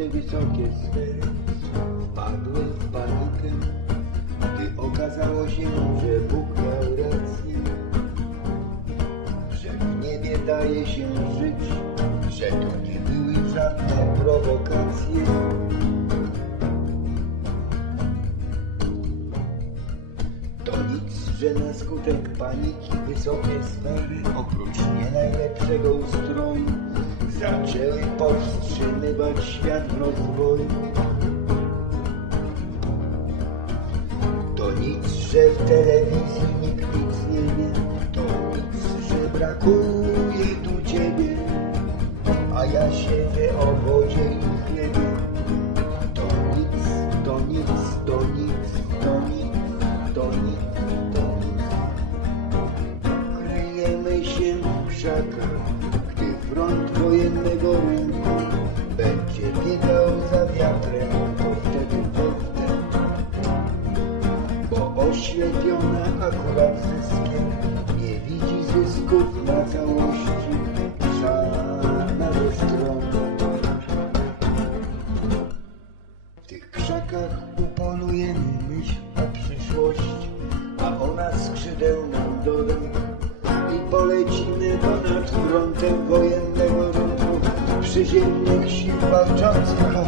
Że wysokie sfery wpadły w panikę, gdy okazało się, że Bóg miał rację, że w niebie daje się żyć, że to nie były żadne prowokacje. To nic, że na skutek paniki wysokie sfery, oprócz nie najlepszego ustroju, zaczęły powstrzymywać świat rozwoju. To nic, że w telewizji nikt nic nie wie, to nic, że brakuje tu ciebie, a ja siedzę o rynku będzie biegał za wiatrem, to wtedy, to wtedy. Bo oślepiona akurat zyskiem nie widzi zysków na całości żadna ze stron. W tych krzakach upolujemy myśl o przyszłości, a ona skrzydeł nam you, she was Johnson.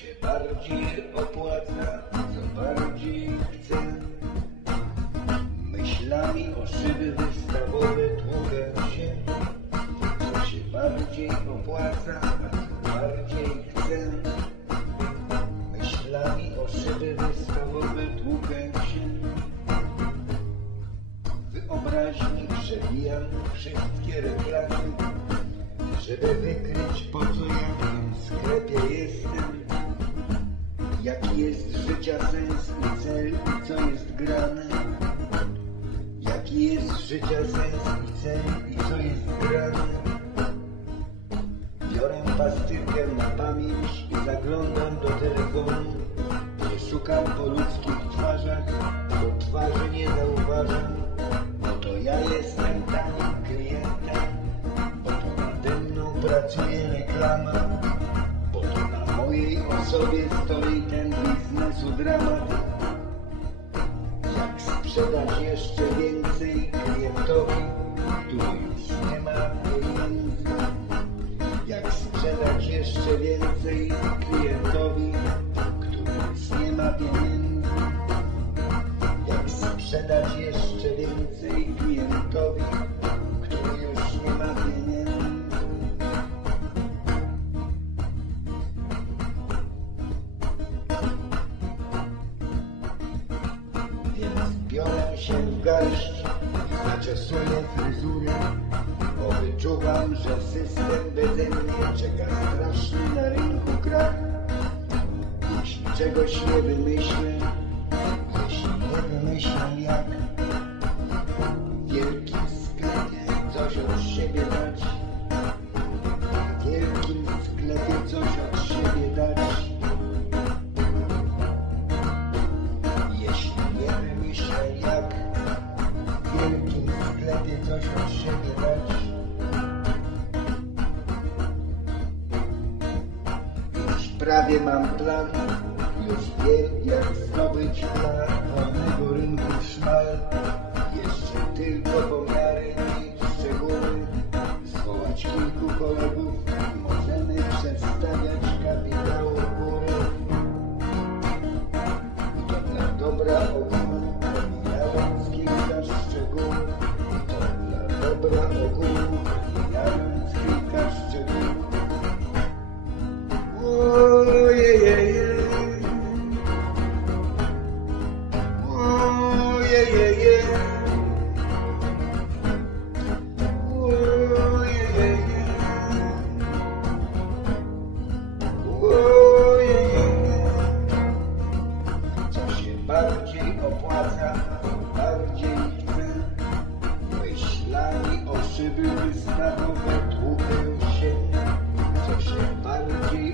Się bardziej opłaca, grane? Jaki jest życia sens i cel i co jest grane? Biorę pastylkę na pamięć i zaglądam sprzedać jeszcze więcej klientowi, który już nie ma pieniędzy? Jak sprzedać jeszcze więcej klientowi, który już nie ma pieniędzy? Jak sprzedać jeszcze więcej klientowi, się w garść, zaczesuję fryzurę, bo wyczuwam, że system beze mnie czeka straszny na rynku krach. Jeśli czegoś nie wymyślę, jeśli nie wymyślę jak wielkim sklepie coś od siebie dać, już prawie mam plan, już wiem jak zdobyć dla wolnego rynku szmal. Jeszcze tylko pomiary i szczegóły, zwołać kilku kolegów dla j'ai bu les trop pas le qui.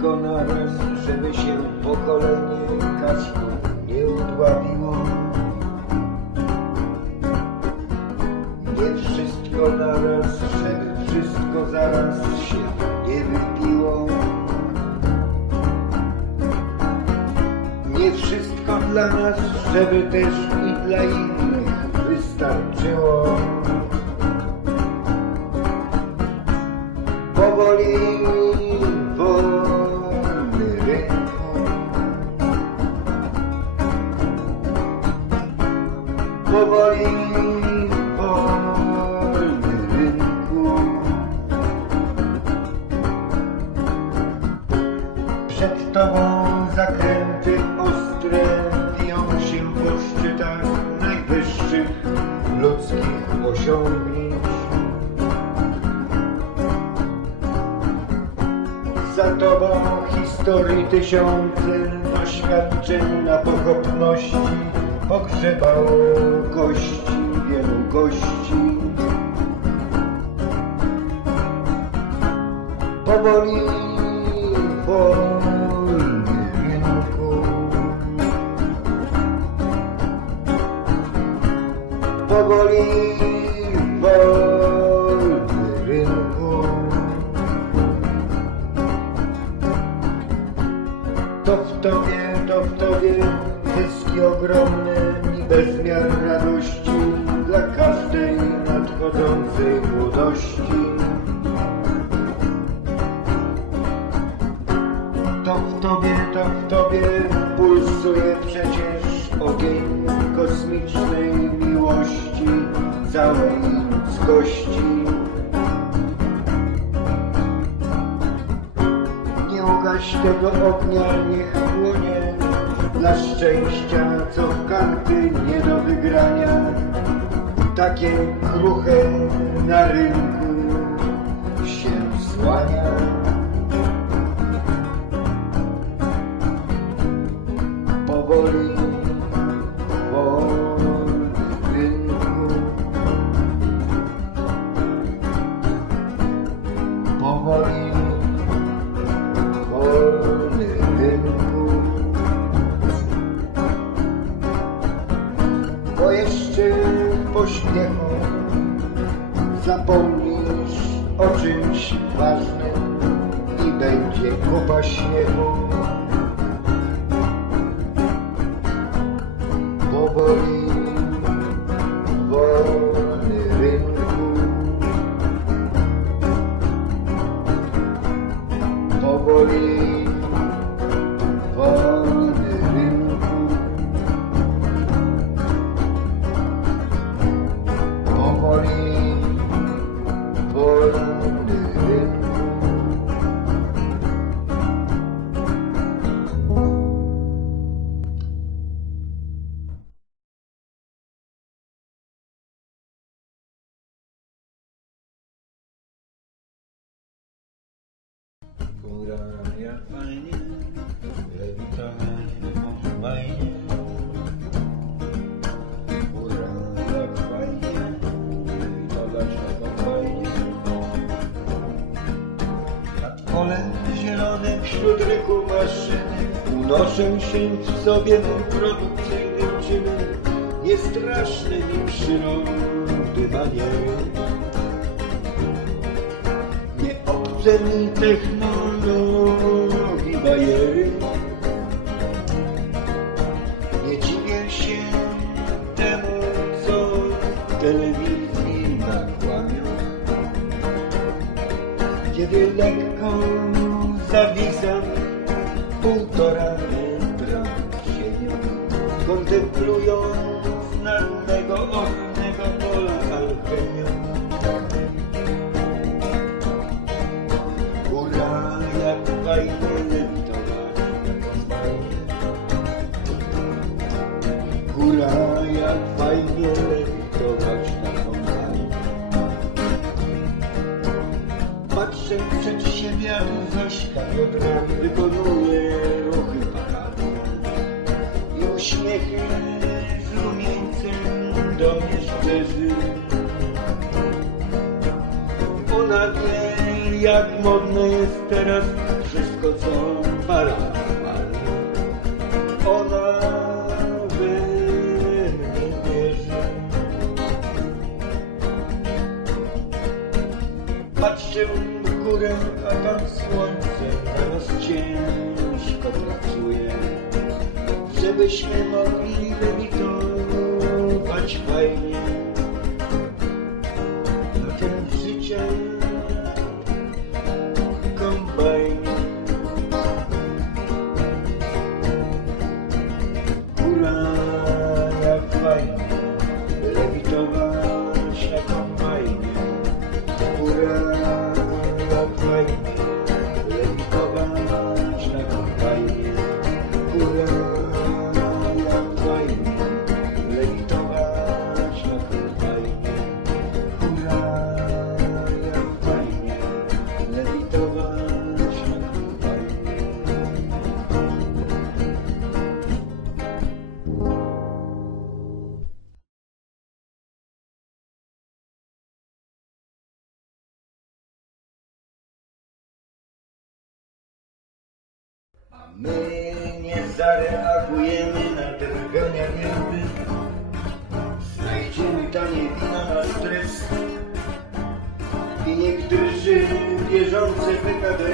Wszystko naraz, żeby się pokolenie kaczką nie udławiło. Nie wszystko naraz, żeby wszystko zaraz się nie wypiło. Nie wszystko dla nas, żeby też i dla innych wystarczyło. Osiągnięć. Za tobą historii tysiące doświadczeń na pochopności pogrzebało kości wielu gości. Powoli ludzkości. Nie ugaś tego ognia, niech płonie dla szczęścia, co w karty nie do wygrania. Takie kruche na rynku się słania. Góra jak fajnie, lewitować fajnie. Góra jak fajnie, lewitować fajnie. Nad polem zielonym wśród ryku maszyny unoszę się w sobie mym produkcyjnym czynem. Niestraszne mi przyrody maniery. Nie obce mi technologii bajery. Nie dziwię się temu, co w telewizji nakłamią. Kiedy lekko zawisam półtora metra ziemią, kontemplując ochnego pola Góra jak fajnie lewitować na fontanie. Patrzę przed siebie, a Zośka Piotra wykonuje ruchy. I uśmiechy z do mnie szczerzy. Ona jak modne jest teraz wszystko, co paranormalne. Ona we mnie wierzy. Patrzę w górę, a tam słońce nas ciężko pracuje, żebyśmy mogli lewitować fajnie. My nie zareagujemy na drgania giełdy. Znajdziemy tanie wino na stres i niech drży bieżące PKD.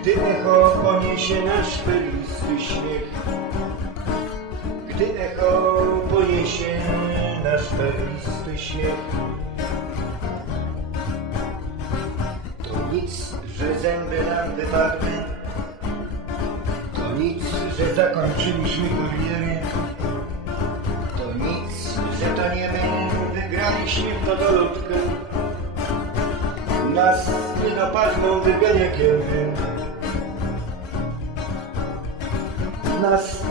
Gdy echo poniesie nasz pelisty śmiech, gdy echo poniesie nasz pelisty śmiech, nic, że zęby nam wypadły. To nic, że zakończyliśmy kariery. To nic, że to nie my wygraliśmy w totolotkę. Nas nie dopadną wygania kiełby. Nas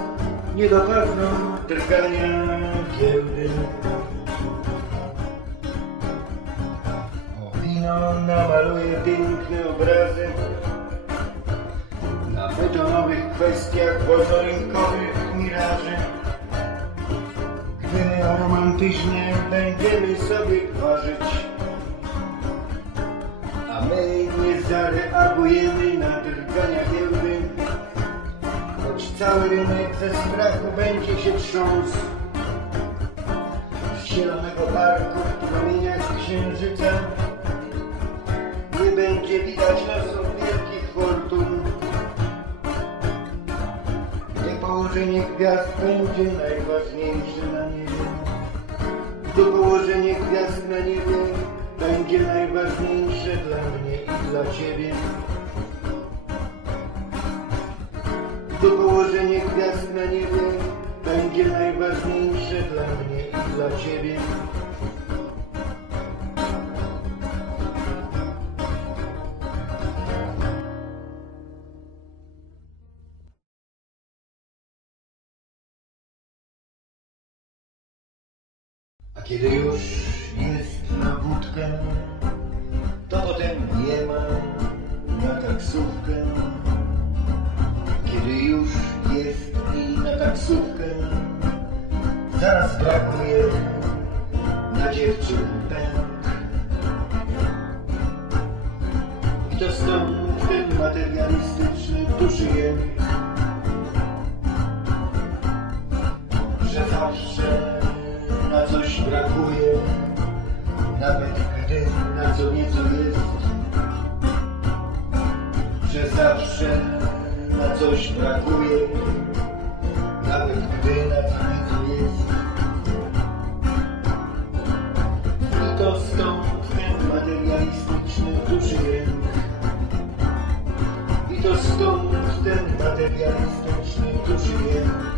nie dopadną drgania giełdy. O, Wino namaluje piękne obrazy. Na betonowych kwestiach pozorynkowych miraży. Gdy romantyzmie będziemy sobie gwarzyć, a my nie zareagujemy na drgania giełdy, choć cały rynek ze strachu będzie się trząsł. Z zielonego parku w promieniach księżyca nie będzie widać losów wielkich fortun. Gdy położenie gwiazd będzie najważniejsze na niebie, gdy położenie gwiazd na niebie będzie najważniejsze dla mnie i dla Ciebie. Gdy położenie gwiazd na niebie będzie najważniejsze dla mnie i dla Ciebie. Kiedy już jest na wódkę, to potem nie ma na taksówkę. Kiedy już jest i na taksówkę, zaraz brakuje na dziewczyn pęk. I to stąd ten materialistyczny duszyjemnik, nawet gdy na co nieco jest. Że zawsze na coś brakuje, nawet gdy na co nieco jest. I to stąd ten materialistyczny duszyjemnik. I to stąd ten materialistyczny duszyjemnik.